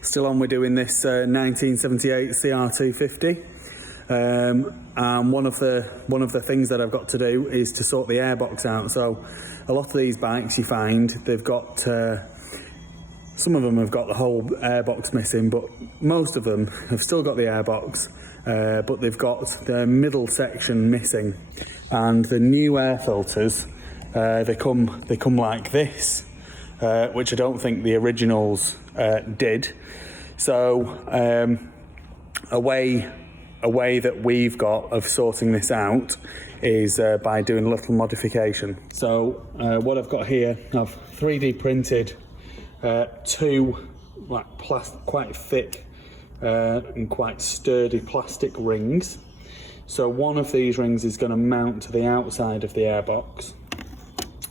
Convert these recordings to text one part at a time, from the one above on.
Still on, we're doing this 1978 cr250, and one of the things that I've got to do is to sort the airbox out. So a lot of these bikes you find they've got some of them have got the whole airbox missing, but most of them have still got the airbox, but they've got the middle section missing. And the new air filters, they come like this, which I don't think the originals did. So a way that we've got of sorting this out is by doing a little modification. So what I've got here, I've 3D printed two like quite thick and quite sturdy plastic rings. So one of these rings is going to mount to the outside of the airbox,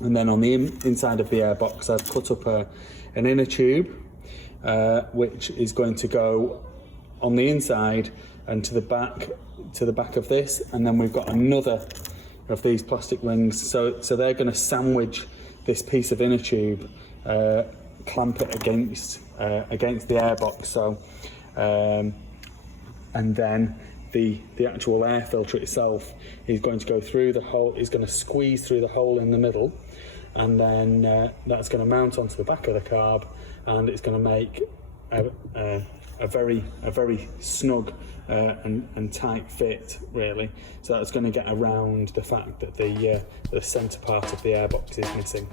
and then on the inside of the airbox I've cut up an inner tube, which is going to go on the inside and to the back of this, and then we've got another of these plastic rings. So they're going to sandwich this piece of inner tube, clamp it against the airbox. So and then the actual air filter itself is going to go through the hole, is going to squeeze through the hole in the middle, and then that's going to mount onto the back of the carb, and it's going to make a very snug and tight fit, really. So that's going to get around the fact that the centre part of the airbox is missing.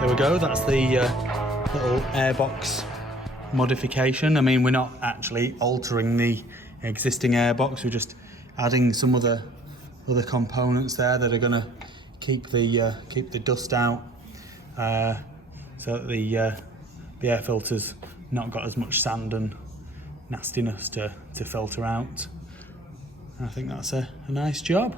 There we go, that's the little airbox modification. I mean, we're not actually altering the existing airbox, we're just adding some other components there that are going to keep the dust out, so that the air filter's not got as much sand and nastiness to filter out. And I think that's a nice job.